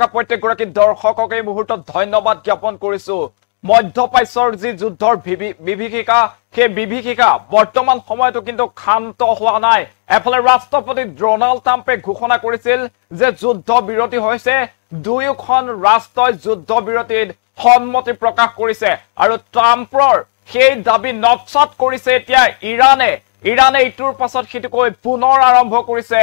থকা প্ৰত্যেকগৰাকী দৰ্শকক এই মুহূৰ্তত ধন্যবাদ জ্ঞাপন কৰিছো মধ্যপ্ৰাচ্যৰ যি যুদ্ধৰ বিভীষিকা সেই বিভীষিকা বৰ্তমান সময়তো কিন্তু শান্ত হোৱা নাই এফালে ৰাষ্ট্ৰপতি ডোনাল্ড ট্ৰাম্পে ঘোষণা কৰিছিল যে যুদ্ধ বিৰতি হৈছে দুয়োখন ৰাষ্ট্ৰই যুদ্ধ বিৰতিত সন্মতি প্ৰকাশ কৰিছে আৰু ট্ৰাম্পৰ সেই দাবী নকশাত কৰিছে এতিয়া ইৰানে ইটোৰ পাছত সিটোকৈ পুনৰ আৰম্ভ কৰিছে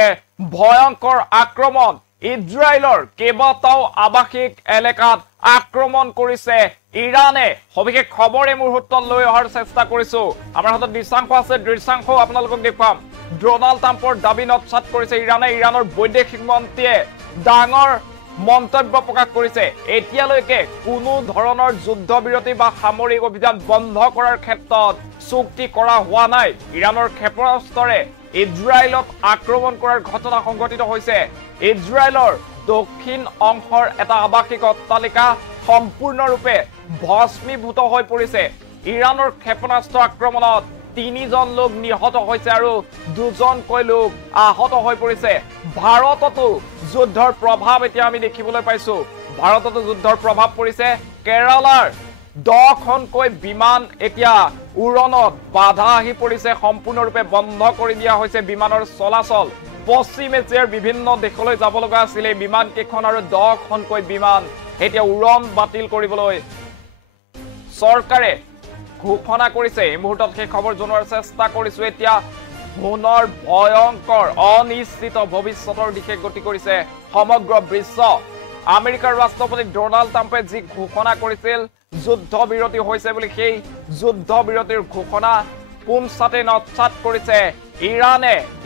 ভয়ংকৰ আক্ৰমণ ইজৰাইলৰ কেইবাটাও আৱাসিক এলেকাত আক্ৰমণ কৰিছে ইৰানে সবিশেষ খবৰ এই মুহূৰ্তত লৈ অহাৰ চেষ্টা কৰিছো আমাৰ হাতত দৃশ্যাংশ আছে দৃশ্যাংশ আপোনালোকক দেখুৱাম ডোনাল্ড ট্ৰাম্পৰ দাবী নকশাত কৰিছে ইৰানৰ বৈদেশিক মন্ত্ৰীয়ে ডাঙৰ মন্তব্য প্ৰকাশ কৰিছে এতিয়ালৈকে কোনো ধৰণৰ যুদ্ধ বিৰতি বা সামৰিক অভিযান বন্ধ কৰাৰ ক্ষেত্ৰত চুক্তি কৰা হোৱা নাই ইৰানৰ ক্ষেপণাস্ত্ৰৰে ইজৰাইলক আক্ৰমণ কৰাৰ ঘটনা সংঘটিত হৈছে ইজৰাইলৰ দক্ষিণ অংশৰ এটা আৱাসিক অট্টালিকা সম্পূৰ্ণৰূপে ভস্মীভূত হৈ পৰিছে ইৰানৰ ক্ষেপণাস্ত্ৰ আক্ৰমণত 3 জন লোক নিহত হৈছে আৰু 2 জনকৈ লোক আহত হৈ পৰিছে ভাৰততো যুদ্ধৰ প্ৰভাৱ এতিয়া আমি দেখিবলৈ পাইছো ভাৰততো যুদ্ধৰ প্ৰভাৱ পৰিছে কেৰালাৰ 10খনকৈ বিমান এতিয়া উৰণত বাধা আহি পৰিছে সম্পূৰ্ণৰূপে বন্ধ কৰি দিয়া হৈছে বিমানৰ চলাচল পশ্চিম এছিয়াৰ বিভিন্ন দেশলৈ যাব লগা আছিল এই বিমান কেইখন আৰু 10খনকৈ বিমান এতিয়া উৰণ বাতিল কৰিবলৈ চৰকাৰে ঘোষণা কৰিছে এই মুহূৰ্তত সেই খবৰ জনোৱাৰ চেষ্টা কৰিছো এতিয়া পুনৰ ভয়ংকৰ অনিশ্চিত ভৱিষ্যতৰ দিশে গতি কৰিছে সমগ্ৰ বিশ্ব আমেৰিকাৰ ৰাষ্ট্ৰপতি ডোনাল্ড ট্ৰাম্পে যি ঘোষণা কৰিছিল যুদ্ধ বিৰতি হৈছে বুলি সেই যুদ্ধ বিৰতিৰ ঘোষণা পুনচাতে নকশাত কৰিছে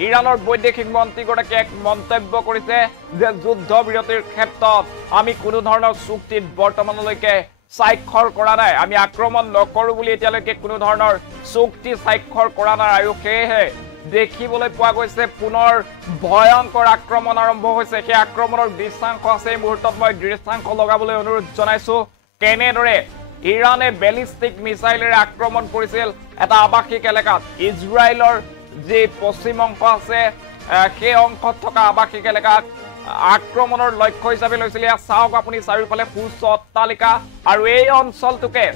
ইৰানৰ বৈদেশিক মন্ত্ৰীগৰাকীয়ে এক মন্তব্য কৰিছে যে যুদ্ধ বিৰতিৰ ক্ষেত্ৰত আমি কোনো ধৰণৰ চুক্তিত বৰ্তমানলৈকে স্বাক্ষৰ কৰা নাই আমি আক্ৰমণ নকৰো বুলি এতিয়ালৈকে কোনো ধৰণৰ চুক্তি স্বাক্ষৰ কৰা নাই আৰু সেয়েহে দেখিবলৈ পোৱা গৈছে পুনৰ ভয়ংকৰ আক্ৰমণ আৰম্ভ হৈছে সেই আক্ৰমণৰ দৃশ্যাংশ আছে এই মুহূৰ্তত মই দৃশ্যাংশ লগাবলৈ অনুৰোধ জনাইছো কেনেদৰে ইৰানে বেলিষ্টিক মিছাইলেৰে আক্ৰমণ কৰিছিল এটা আৱাসিক এলেকাত ইজৰাইলৰ যে পশ্চিম অংশ আছে সেই অংশত থকা আৱাসিক এলেকাত আক্ৰমণৰ লক্ষ্য হিচাপে লৈছিল চাওক আপুনি চাৰিওফালে সুউচ্চ অট্টালিকা আৰু এই অঞ্চলটোকে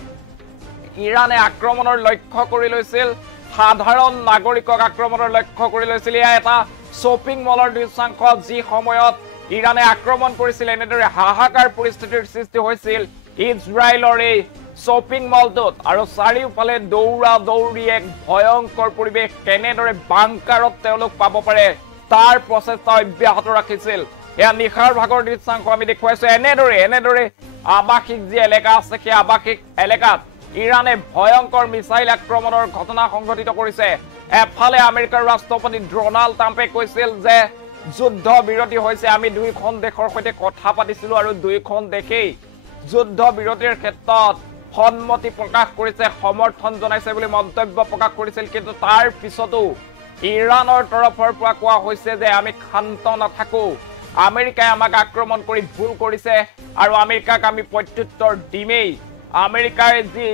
ইৰানে আক্ৰমণৰ লক্ষ্য কৰি লৈছিল সাধাৰণ নাগৰিকক আক্ৰমণৰ লক্ষ্য কৰি লৈছিল এটা শ্বপিং মলৰ দৃশ্যাংশ যি সময়ত ইৰানে আক্ৰমণ কৰিছিল এনেদৰে হাহাকাৰ পৰিস্থিতিৰ সৃষ্টি হৈছিল ইজৰাইলৰ এই শ্বপিং মলটোত আৰু চাৰিওফালে দৌৰা দৌৰি এক ভয়ংকৰ পৰিৱেশ কেনেদৰে বাংকাৰত তেওঁলোক পাব পাৰে তাৰ প্ৰচেষ্টা অব্যাহত ৰাখিছিল এয়া নিশাৰ ভাগৰ দৃশ্যাংশ আমি দেখুৱাইছো এনেদৰে আৱাসিক যি এলেকা আছে সেই আৱাসিক এলেকাত ইৰানে ভয়ংকৰ মিছাইল আক্ৰমণৰ ঘটনা সংঘটিত কৰিছে এফালে আমেৰিকাৰ ৰাষ্ট্ৰপতি ডোনাল্ড ট্ৰাম্পে কৈছিল যে যুদ্ধ বিৰতি হৈছে আমি দুইখন দেশৰ সৈতে কথা পাতিছিলো আৰু দুইখন দেশেই যুদ্ধ বিৰতিৰ ক্ষেত্ৰত সন্মতি প্ৰকাশ কৰিছে সমৰ্থন জনাইছে বুলি মন্তব্য প্ৰকাশ কৰিছিল কিন্তু তাৰ পিছতো ইৰানৰ তৰফৰ পৰা কোৱা হৈছে যে আমি শান্ত নাথাকো আমেৰিকাই আমাক আক্ৰমণ কৰি ভুল কৰিছে আৰু আমেৰিকাক আমি প্ৰত্যুত্তৰ দিমেই আমেৰিকাই যি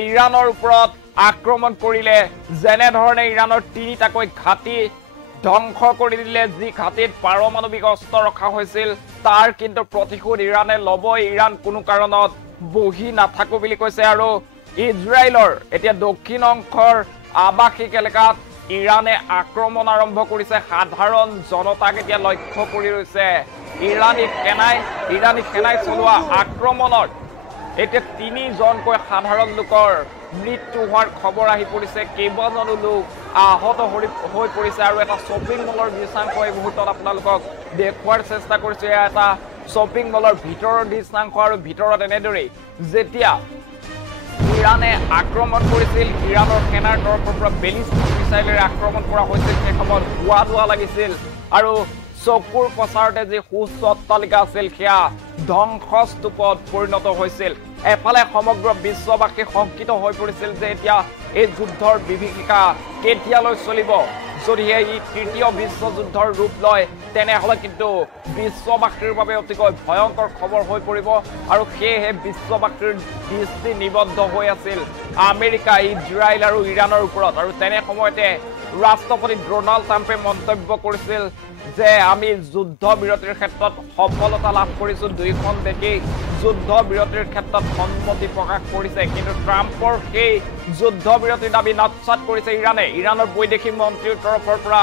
ইৰানৰ ওপৰত আক্ৰমণ কৰিলে যেনে ধৰণে ইৰানৰ 3টাকৈ ঘাটি ধ্বংস কৰি দিলে যি ঘাটিত পাৰমাণৱিক অস্ত্ৰ ৰখা হৈছিল তাৰ কিন্তু প্ৰতিশোধ ইৰানে ল'বই ইৰান কোনো কাৰণত বহি নাথাকো বুলি কৈছে আৰু ইজৰাইলৰ এতিয়া দক্ষিণ অংশৰ আৱাসিক এলেকাত ইৰানে আক্ৰমণ আৰম্ভ কৰিছে সাধাৰণ জনতাক এতিয়া লক্ষ্য কৰি ৰৈছে ইৰানী সেনাই চলোৱা আক্ৰমণত এতিয়া 3 জনকৈ সাধাৰণ লোকৰ মৃত্যু হোৱাৰ খবৰ আহি পৰিছে কেইবাজনো লোক আহত হৈ পৰিছে আৰু এটা শ্বপিং মলৰ দৃশ্যাংশ এই মুহূৰ্তত আপোনালোকক দেখুৱাৰ চেষ্টা কৰিছে এটা শ্বপিং মলৰ ভিতৰৰ দৃশ্যাংশ আৰু ভিতৰত এনেদৰে যেতিয়া ইৰানে আক্ৰমণ কৰিছিল ইৰানৰ সেনাৰ তৰফৰ পৰা বেলিষ্টিক মিছাইলেৰে আক্ৰমণ কৰা হৈছিল সেই সময়ত হোৱা লাগিছিল আৰু চকুৰ প্ৰচাৰতে যি সুউচ্চ অট্টালিকা আছিল সেয়া ধ্বংসস্তূপত পৰিণত হৈছিল এফালে সমগ্ৰ বিশ্ববাসী শংকিত হৈ পৰিছিল যে এতিয়া এই যুদ্ধৰ বিভীষিকা কেতিয়ালৈ চলিব যদিহে ই তৃতীয় বিশ্বযুদ্ধৰ ৰূপ লয় তেনেহলে কিন্তু বিশ্ববাসীৰ বাবে অতিকৈ ভয়ংকৰ খবৰ হৈ পৰিব আৰু সেয়েহে বিশ্ববাসীৰ দৃষ্টি নিবদ্ধ হৈ আছিল আমেৰিকা ইজৰাইল আৰু ইৰানৰ ওপৰত আৰু তেনে সময়তে ৰাষ্ট্ৰপতি ডোনাল্ড ট্ৰাম্পে মন্তব্য কৰিছিল যে আমি যুদ্ধ বিৰতিৰ ক্ষেত্ৰত সফলতা লাভ কৰিছো দুইখন দেশে যুদ্ধ বিৰতিৰ ক্ষেত্ৰত সন্মতি প্ৰকাশ কৰিছে কিন্তু ট্ৰাম্পৰ সেই যুদ্ধ বিৰতিৰ দাবী নাকচাত কৰিছে ইৰানৰ বৈদেশিক মন্ত্ৰীৰ তৰফৰ পৰা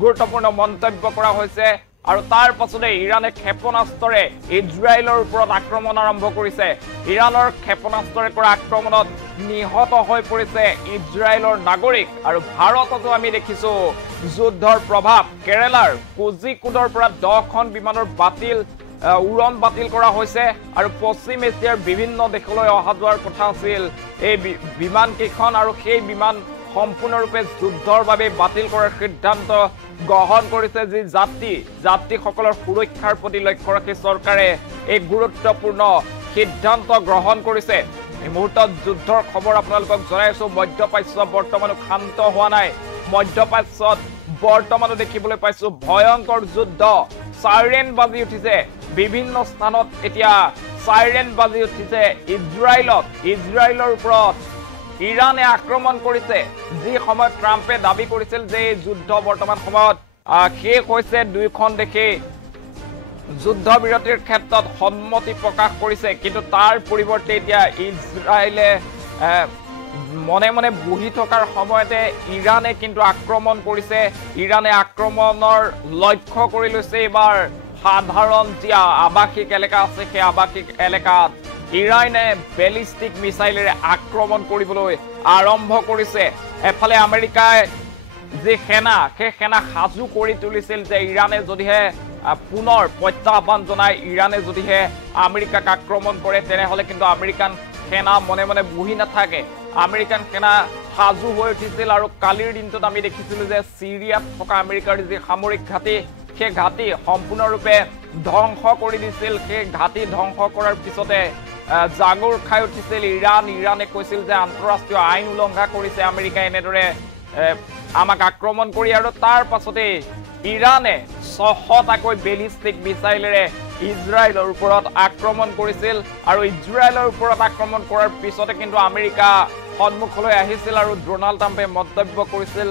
গুৰুত্বপূৰ্ণ মন্তব্য কৰা হৈছে আৰু তাৰ পাছতে ইৰানে ক্ষেপণাস্ত্ৰৰে ইজৰাইলৰ ওপৰত আক্ৰমণ আৰম্ভ কৰিছে ইৰানৰ ক্ষেপণাস্ত্ৰৰে কৰা আক্ৰমণত নিহত হৈ পৰিছে ইজৰাইলৰ নাগৰিক আৰু ভাৰততো আমি দেখিছো যুদ্ধৰ প্ৰভাৱ কেৰালাৰ কোজিকোডৰ পৰা 10খন বিমানৰ উৰণ বাতিল কৰা হৈছে আৰু পশ্চিম এছিয়াৰ বিভিন্ন দেশলৈ অহা যোৱাৰ কথা আছিল এই বিমান কেইখন আৰু সেই বিমান সম্পূৰ্ণৰূপে যুদ্ধৰ বাবে বাতিল কৰাৰ সিদ্ধান্ত গ্ৰহণ কৰিছে যি যাত্ৰীসকলৰ সুৰক্ষাৰ প্ৰতি লক্ষ্য ৰাখি চৰকাৰে এই গুৰুত্বপূৰ্ণ সিদ্ধান্ত গ্ৰহণ কৰিছে এই মুহূৰ্তত যুদ্ধৰ খবৰ আপোনালোকক জনাইছো মধ্যপ্ৰাচ্য বৰ্তমানো শান্ত হোৱা নাই মধ্যপ্ৰাচ্যত বৰ্তমানো দেখিবলৈ পাইছো ভয়ংকৰ যুদ্ধ সাইৰেন বাজি উঠিছে বিভিন্ন স্থানত এতিয়া সাইৰেন বাজি উঠিছে ইজৰাইলৰ ওপৰত ইৰানে আক্ৰমণ কৰিছে যি সময়ত ট্ৰাম্পে দাবী কৰিছিল যে যুদ্ধ বৰ্তমান সময়ত শেষ হৈছে দুইখন দেশে যুদ্ধ বিৰতিৰ ক্ষেত্ৰত সন্মতি প্ৰকাশ কৰিছে কিন্তু তাৰ পৰিৱৰ্তে এতিয়া ইজৰাইলে মনে মনে বহি থকাৰ সময়তে ইৰানে কিন্তু আক্ৰমণ কৰিছে ইৰানে আক্ৰমণৰ লক্ষ্য কৰি লৈছে এবাৰ সাধাৰণ যি আৱাসিক এলেকা আছে সেই আৱাসিক এলেকাত ইৰানে বেলিষ্টিক মিসাইলেৰে আক্ৰমণ কৰিবলৈ আৰম্ভ কৰিছে এফালে আমেৰিকাই যে সেই সেনা সাজু কৰি তুলিছিল যে ইৰানে যদিহে পুনৰ প্ৰত্যাহ্বান জনাই ইৰানে যদিহে আমেৰিকাক আক্ৰমণ কৰে তেনেহলে কিন্তু আমেৰিকান সেনা মনে মনে বহি নাথাকে আমেৰিকান সেনা সাজু হৈ উঠিছিল আৰু কালিৰ দিনটোত আমি দেখিছিলো যে সিৰিয়াত থকা আমেৰিকাৰ যি সামৰিক ঘাটি সেই ঘাটি সম্পূৰ্ণৰূপে ধ্বংস কৰি দিছিল সেই ঘাটি ধ্বংস কৰাৰ পিছতে জাগৰ খাই উঠিছিল ইৰানে কৈছিল যে আন্তঃৰাষ্ট্ৰীয় আইন উলংঘা কৰিছে আমেৰিকাই এনেদৰে আমাক আক্ৰমণ কৰি আৰু তাৰ পাছতে ইৰানে 600টাকৈ বেলিষ্টিক মিসাইলেৰে ইজৰাইলৰ ওপৰত আক্ৰমণ কৰিছিল আৰু ইজৰাইলৰ ওপৰত আক্ৰমণ কৰাৰ পিছতে কিন্তু আমেৰিকা সন্মুখলৈ আহিছিল আৰু ডোনাল্ড ট্ৰাম্পে মন্তব্য কৰিছিল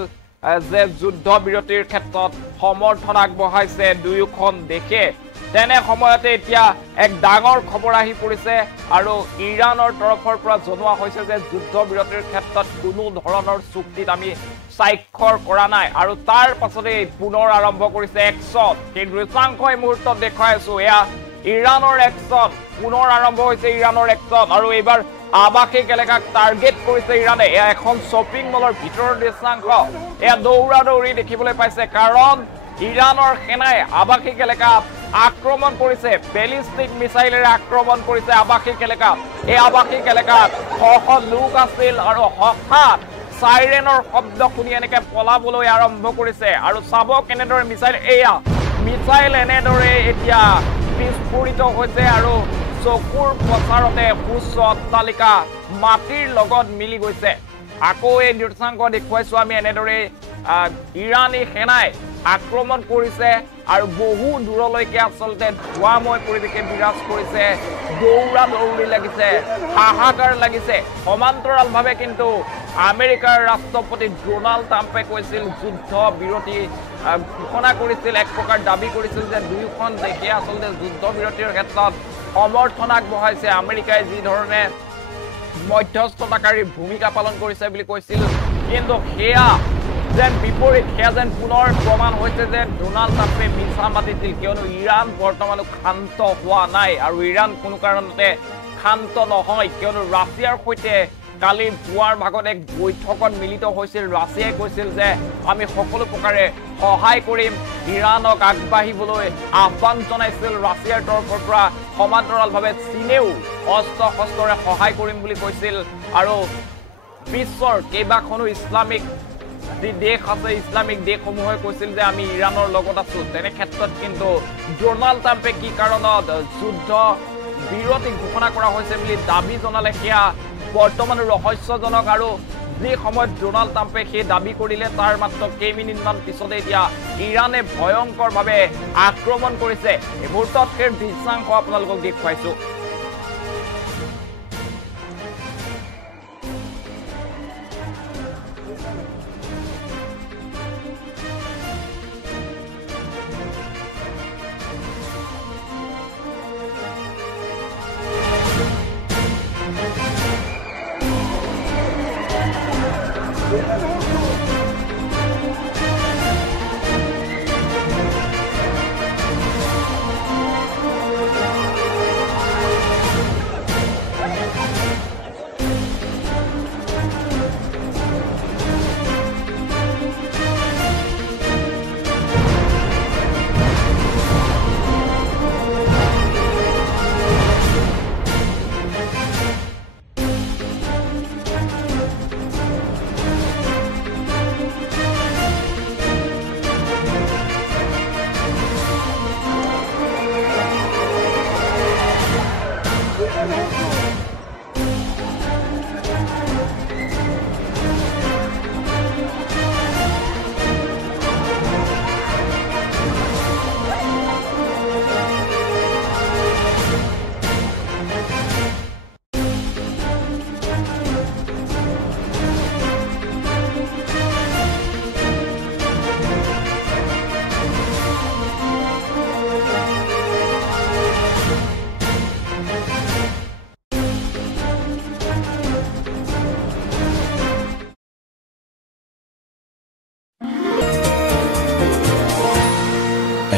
যে যুদ্ধ বিৰতিৰ ক্ষেত্ৰত সমৰ্থন আগবঢ়াইছে দুয়োখন দেশে তেনে সময়তে এতিয়া এক ডাঙৰ খবৰ আহি পৰিছে আৰু ইৰানৰ তৰফৰ পৰা জনোৱা হৈছে যে যুদ্ধ বিৰতিৰ ক্ষেত্ৰত কোনো ধৰণৰ চুক্তিত আমি স্বাক্ষৰ কৰা নাই আৰু তাৰ পাছতে পুনৰ আৰম্ভ কৰিছে একচন সেই দৃশ্যাংশ এই মুহূৰ্তত দেখাই আছো এয়া ইৰানৰ একচন পুনৰ আৰম্ভ হৈছে ইৰানৰ একচন আৰু এইবাৰ আৱাসিক এলেকাক টাৰ্গেট কৰিছে ইৰানে এয়া এখন শ্বপিং মলৰ ভিতৰৰ দৃশ্যাংশ এয়া দৌৰি দেখিবলৈ পাইছে কাৰণ ইৰানৰ সেনাই আৱাসিক এলেকাত আক্ৰমণ কৰিছে বেলিষ্টিক মিসাইলেৰে আক্ৰমণ কৰিছে আৱাসিক এলেকাত এই আৱাসিক এলেকাত লোক আছিল আৰু হঠাৎ সাইৰেনৰ শব্দ শুনি এনেকে পলাবলৈ আৰম্ভ কৰিছে আৰু চাব কেনেদৰে মিসাইল এনেদৰে এতিয়া বিস্ফোৰিত হৈছে আৰু চকুৰ প্ৰচাৰতে উচ্চ অট্টালিকা মাটিৰ লগত মিলি গৈছে আকৌ এই দৃশ্যাংশ দেখুৱাইছো আমি এনেদৰে ইৰানী সেনাই আক্ৰমণ কৰিছে আৰু বহু দূৰলৈকে আচলতে ধোঁৱাময় পৰিৱেশে বিৰাজ কৰিছে দৌৰি লাগিছে হাহাকাৰ লাগিছে সমান্তৰালভাৱে কিন্তু আমেৰিকাৰ ৰাষ্ট্ৰপতি ডোনাল্ড ট্ৰাম্পে কৈছিল যুদ্ধ বিৰতি ঘোষণা কৰিছিল এক প্ৰকাৰ দাবী কৰিছিল যে দুয়োখন দেশে আচলতে যুদ্ধ বিৰতিৰ ক্ষেত্ৰত সমৰ্থন আগবঢ়াইছে আমেৰিকাই যি ধৰণে মধ্যস্থতাকাৰী ভূমিকা পালন কৰিছে বুলি কৈছিল কিন্তু সেয়া যেন বিপৰীত সেয়া যেন পুনৰ প্ৰমাণ হৈছে যে ডোনাল্ড ট্ৰাম্পে মিছা মাতিছিল কিয়নো ইৰাণ বৰ্তমানো শান্ত হোৱা নাই আৰু ইৰাণ কোনো কাৰণতে শান্ত নহয় কিয়নো ৰাছিয়াৰ সৈতে কালি পুৱাৰ ভাগত এক বৈঠকত মিলিত হৈছিল ৰাছিয়াই কৈছিল যে আমি সকলো প্ৰকাৰে সহায় কৰিম ইৰাণক আগবাঢ়িবলৈ আহ্বান জনাইছিল ৰাছিয়াৰ তৰফৰ পৰা সমান্তৰালভাৱে চীনেও অস্ত্ৰ শস্ত্ৰৰে সহায় কৰিম বুলি কৈছিল আৰু বিশ্বৰ কেইবাখনো ইছলামিক যি দেশ আছে ইছলামিক দেশসমূহে কৈছিল যে আমি ইৰাণৰ লগত আছো তেনে ক্ষেত্ৰত কিন্তু ডোনাল্ড ট্ৰাম্পে কি কাৰণত যুদ্ধ বিৰতি ঘোষণা কৰা হৈছে বুলি দাবী জনালে সেয়া বৰ্তমান ৰহস্যজনক আৰু যি সময়ত ডোনাল্ড ট্ৰাম্পে সেই দাবী কৰিলে তাৰ মাত্ৰ কেইমিনিটমান পিছতে এতিয়া ইৰানে ভয়ংকৰভাৱে আক্ৰমণ কৰিছে এই মুহূৰ্তত সেই দৃশ্যাংশ আপোনালোকক দেখুৱাইছো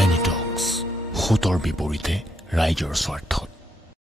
এনিটক্স, সুতৰ বিপৰীতে ৰাইজৰ স্বাৰ্থত।